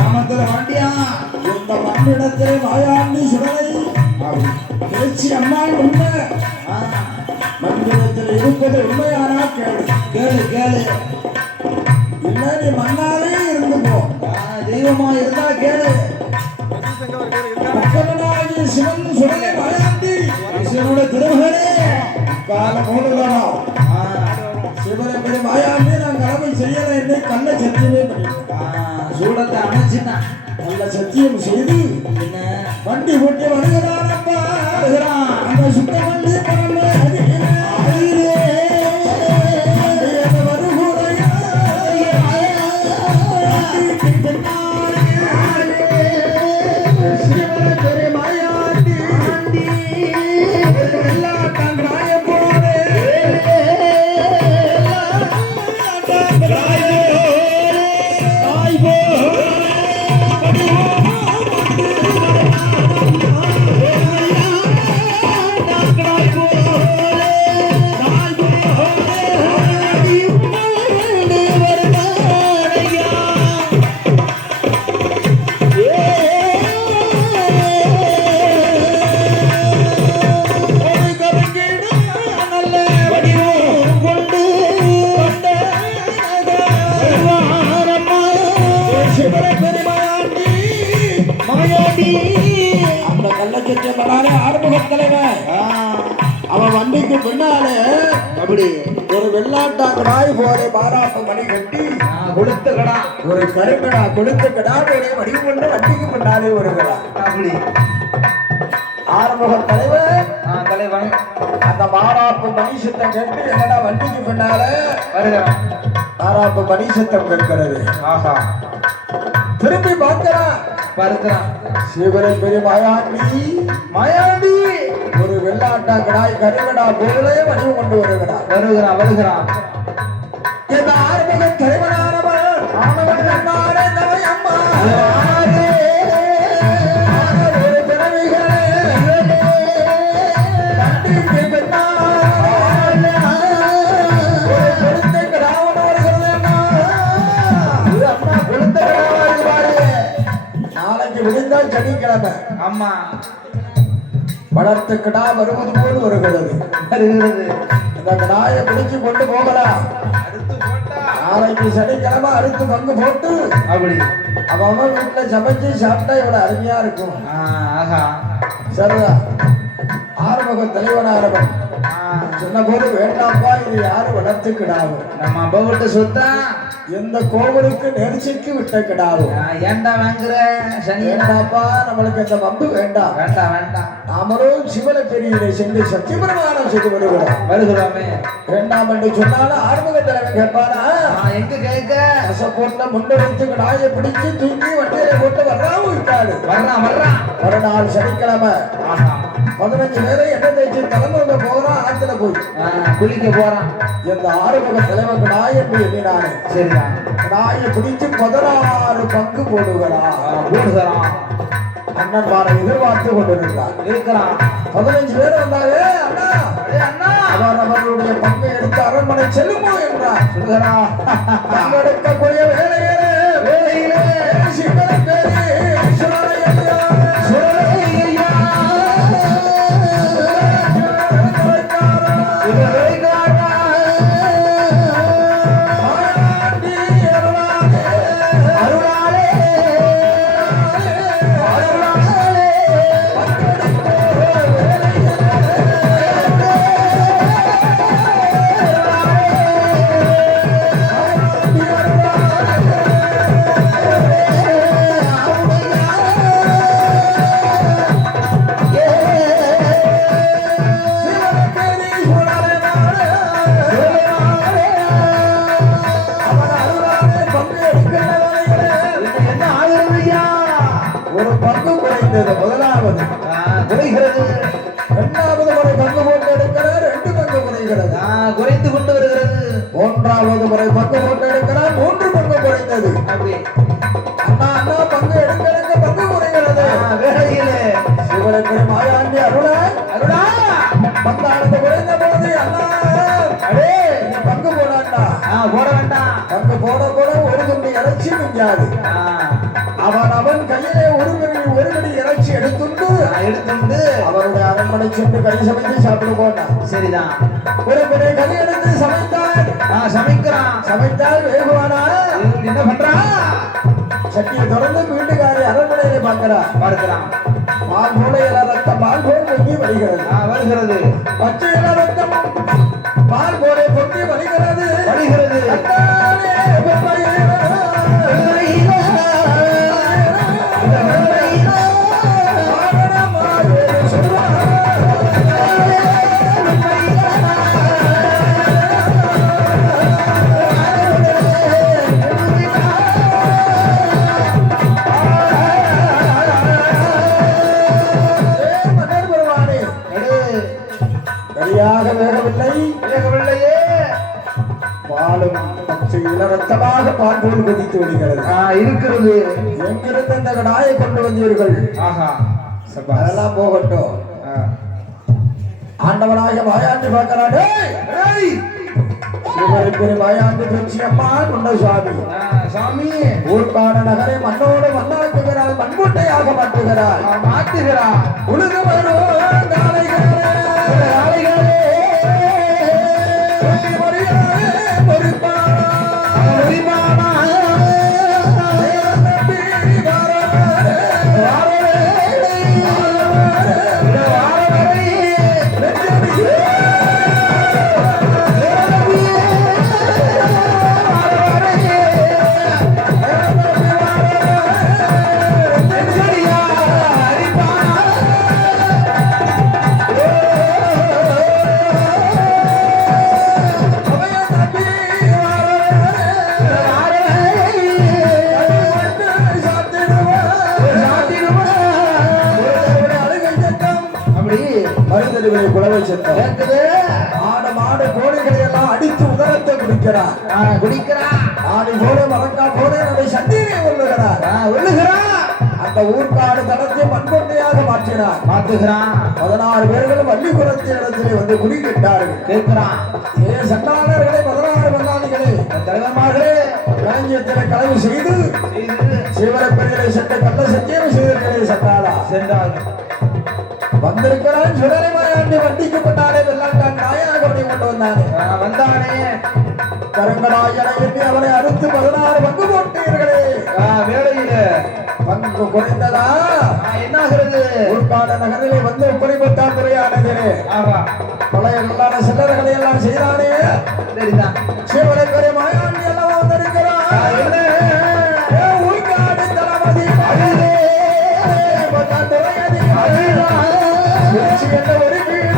கிராமத்துல வாண்டியா இந்த மண்ணிடத்திலே மாயாண்டி சுடலை பேச்சு அம்மாள் உண்மை மண்ணிடத்தில் இருப்பது உண்மையானா கேளு கேளு கேளு இல்ல நீ மண்ணாலே இருந்து போ தெய்வமா இருந்தா கேளு பக்கமனாகிய சிவன் சுடலை மாயாண்டி சிவனோட திருமகனே கால மூலதானம் சிவனை பெரிய மாயாண்டி நான் கடமை செய்யலை என்னை கண்ண சத்தியமே பண்ணி சூடத்தை அணைச்சினா நல்ல சத்தியம் செய்து என்ன வண்டி போட்டி வருகிறான் அப்பா வருகிறான் அந்த சுத்த வண்டி பணம் அந்த கள்ளச்சத்தியப்படாலே ஆறுமுக தலைவன் அவன் வண்டிக்கு பின்னாலே அப்படி ஒரு வெள்ளாட்டாங்க நாய் போல பாராட்டு மணி கட்டி கொடுத்த கடா ஒரு கருங்கடா கொடுத்த கடா மணி கொண்டு வண்டிக்கு பின்னாலே ஒரு கடா அப்படி ஆறுமுக தலைவன் அந்த மாறாப்பு மணி சத்தம் கேட்டு என்னடா வண்டிக்கு பின்னாலே வருகிறான் மாறாப்பு மணி சத்தம் கேட்கிறது ஆஹா திரும்பி பார்க்கிறான் சிவனை பெரிய மாயாண்டி ஒரு வெள்ளாட்டா கடாய் கருகடா போலே வடிவம் கொண்டு வருகிறான் இந்த ஆறுமுக தலைவனானவன் விழுந்தால் சனிக்கிழமை அம்மா வளர்த்த கிடா வருவது போல் வருகிறது இந்த கிடாயை பிடிச்சு கொண்டு போகலாம் நாளைக்கு சனிக்கிழமை அறுத்து பங்கு போட்டு அப்படி அவன் வீட்டுல சமைச்சு சாப்பிட்டா இவ்வளவு அருமையா இருக்கும் சரிதான் ஆறுமுக தலைவனானவன் சொன்ன போது வேண்டாப்பா இது யாரு வளர்த்து கிடாவு நம்ம அப்பா விட்டு சொத்தா எந்த கோவிலுக்கு நெரிசைக்கு விட்ட கிடாவு ஏண்டா வாங்குற சனியனாப்பா நம்மளுக்கு இந்த வம்பு வேண்டாம் நாமளும் சிவனை பெரிய சென்று சத்தியபிரமாணம் செய்து வருகிறோமே வேண்டாம் என்று சொன்னாலும் ஆறுமுக தலைவன் கேட்பானா எங்க கேட்க போட்ட முண்டை வைத்து கிடாயை பிடிச்சு தூக்கி வண்டியில போட்டு வர்றாவும் இருக்காது வர்றான் ஒரு நாள் சனிக்கிழமை 15 பேரை எண்ணெய் தேய்ச்சி தலைமுறை போறான் ஆத்துல போய் குளிக்க போறான் இந்த ஆறுமுக தலைவன் நாய் என்று எண்ணினானே சரிதான் நாயை பிடிச்சு 16 பங்கு போடுகிறான் அண்ணன் வார எதிர்பார்த்து கொண்டிருக்கிறான் 15 பேர் வந்தாலே அண்ணா அவர் அவர்களுடைய பங்கை எடுத்து அரண்மனை செல்லுமோ என்றார் சொல்கிறான் பங்கெடுக்கக்கூடிய வேலையிலே சிவனை பேரு முதலாவது குறைகிறது இரண்டாவது முறை பங்கு போட்டு எடுக்கிறார் 2 பங்கு குறைகிறது குறைந்து கொண்டு வருகிறது மூன்றாவது முறை பங்கு போட்டு எடுக்கிறார் 3 பங்கு குறைந்தது அண்ணா பங்கு எடுக்க பங்கு குறைகிறது வேளையிலே சிவனுக்கு மாயாண்டி அருளா பங்கானது குறைந்த போது அண்ணா அடே பங்கு போட வேண்டாம் பங்கு போட ஒரு துணி இறைச்சி மிஞ்சாது அவ அவன் கையிலே ஒரு கடி இறைச்சி எடுத்துண்டு அவருடைய அரண்மனை சென்று கறி சமைத்து சாப்பிட்டு போட்டான். சரிதான். ஒரு பெரிய கறி எடுத்து சமைக்கிறான். சமைத்தால் வேகுவானா என்ன பண்றான்? சட்டியை தொடர்ந்து வீட்டுக்காரி அரண்மனையிலே பார்க்கிறான். பால் போல ரத்தம் பால் போல் பொங்கி வருகிறது. பச்சை ரத்தம் பால் போல பொங்கி வருகிறது. வேகவில்லையே. பாலும் பச்சை இளரத்தமாக பால் போல் கொதித்து விடுகிறது. இருக்கிறது. எங்கிருந்து இந்த கடாயை கொண்டு வந்தீர்கள்? அதெல்லாம் போகட்டும். ஆண்டவனாக வாயாண்டி பார்க்கிறானே. சிவரிப்பிரி வாயாண்டி பெற்றியம்மா கொண்ட சுவாமி ஊர்கான நகரை மண்ணோடு மண்ணாக்குகிறாள். மண்முட்டையாக மாற்றுகிறாள். உழுது வரும் நாளைகளே குழவை செத்தம் மாடு கோழிகளை எல்லாம் அடித்து உதரத்தை குடிக்கிறார். ஆடு போல மறக்கா போல நம்மை சந்தீரை உள்ளுகிறார். அந்த ஊர்காடு தளத்தை மண்கொண்டையாக மாற்றுகிறான். 16 பேர்களும் வள்ளிபுரத்தின் இடத்திலே வந்து குடிக்கிட்டார்கள். ஏ சண்டாளர்களே 16 வல்லாளிகளே தலைவர்களே களஞ்சியத்திலே களவு செய்து சிவரப்பெரியை சென்ற கள்ள சத்தியம் செய்தவர்களே சென்றார்கள். வந்திருக்கிறான் சுடலைமாயாண்டி வண்டிக்கு முன்னாலே வெள்ளாண்டான் நாயாக கொண்டு வந்தானே. கரங்களாயனை எண்ணி அவனை அறுத்து 16 பங்கு போட்டீர்களே. வேளையில பங்கு குறைந்ததா என்னாகிறது? ஊர்காடு நகரிலே வந்து குறைபட்டான் துறையானதே. பழைய எல்லான சில்லறைகளை எல்லாம் செய்தானே. சரிதான். சிவனை மாயாண்டி எல்லாம் வந்திருக்கிறான். ஊர்காடு தளபதி ஒரு வீடு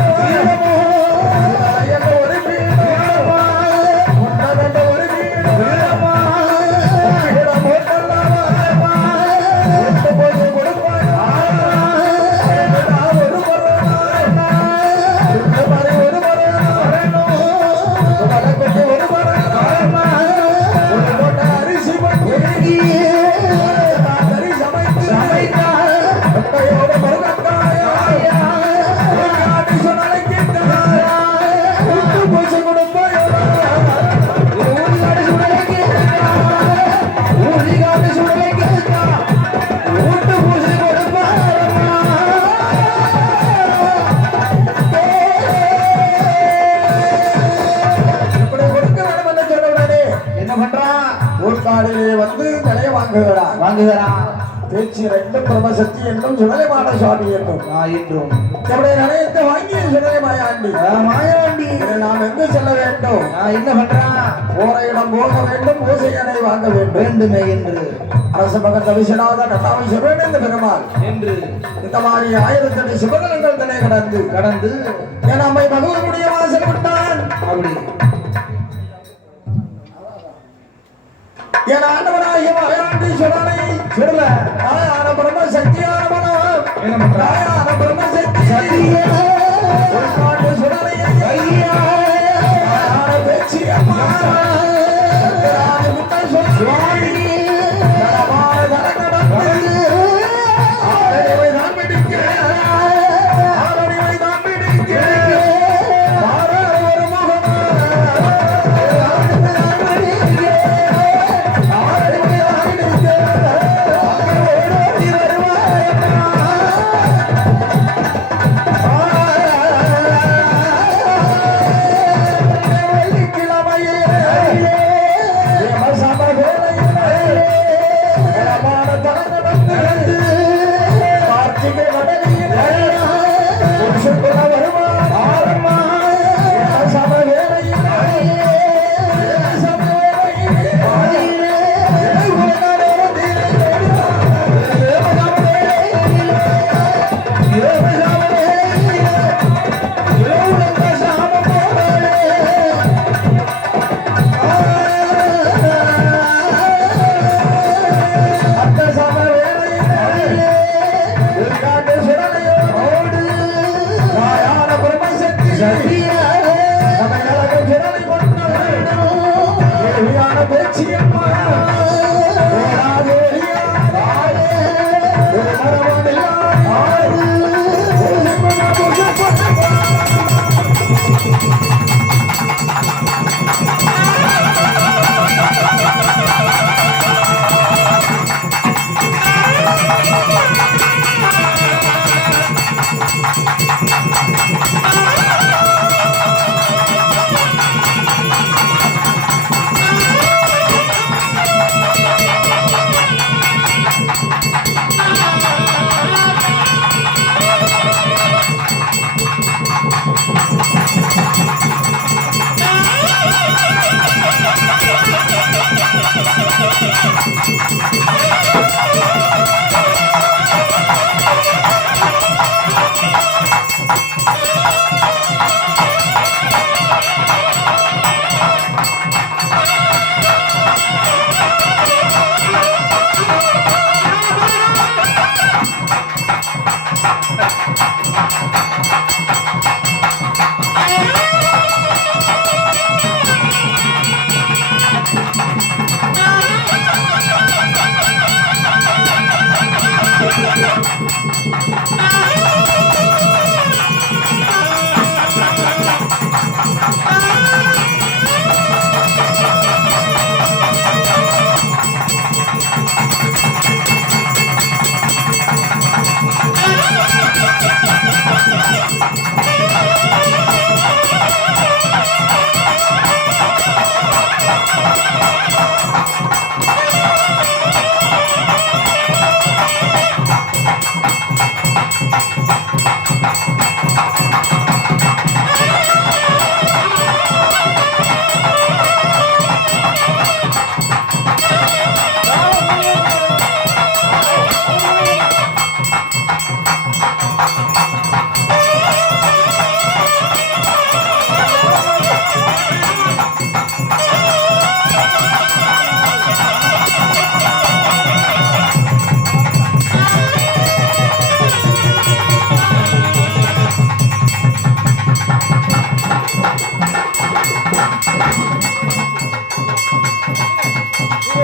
ஊர்காடிலே வந்து நிலைய வாங்குகிறான். பேச்சு ரெண்டும் பிரம்மசக்தி என்றும் சுடலைமான சுவாமி என்றும் நம்முடைய நிலையத்தை வாங்கி சுடலை மாயாண்டி நாம் எங்கு செல்ல வேண்டும்? என்ன பண்றான்? போற இடம் போக வேண்டும். பூசையனை வாங்க வேண்டுமே என்று அரச மகன் தவிசனாத கண்ணாவை சிவன் என்று பெருமாள் என்று இந்த மாதிரி 1008 சிவகலங்கள் தன்னை கடந்து என் அம்மை பகவனுடைய வாசல் விட்டான். அப்படி என் ஆண்டவனாகிய மாயாண்டி சுடல தாயான பிரம்ம சக்தியான மனம் தாயான பிரம்ம சக்தி சுடலை பேச்சு அம்மா சுவாமி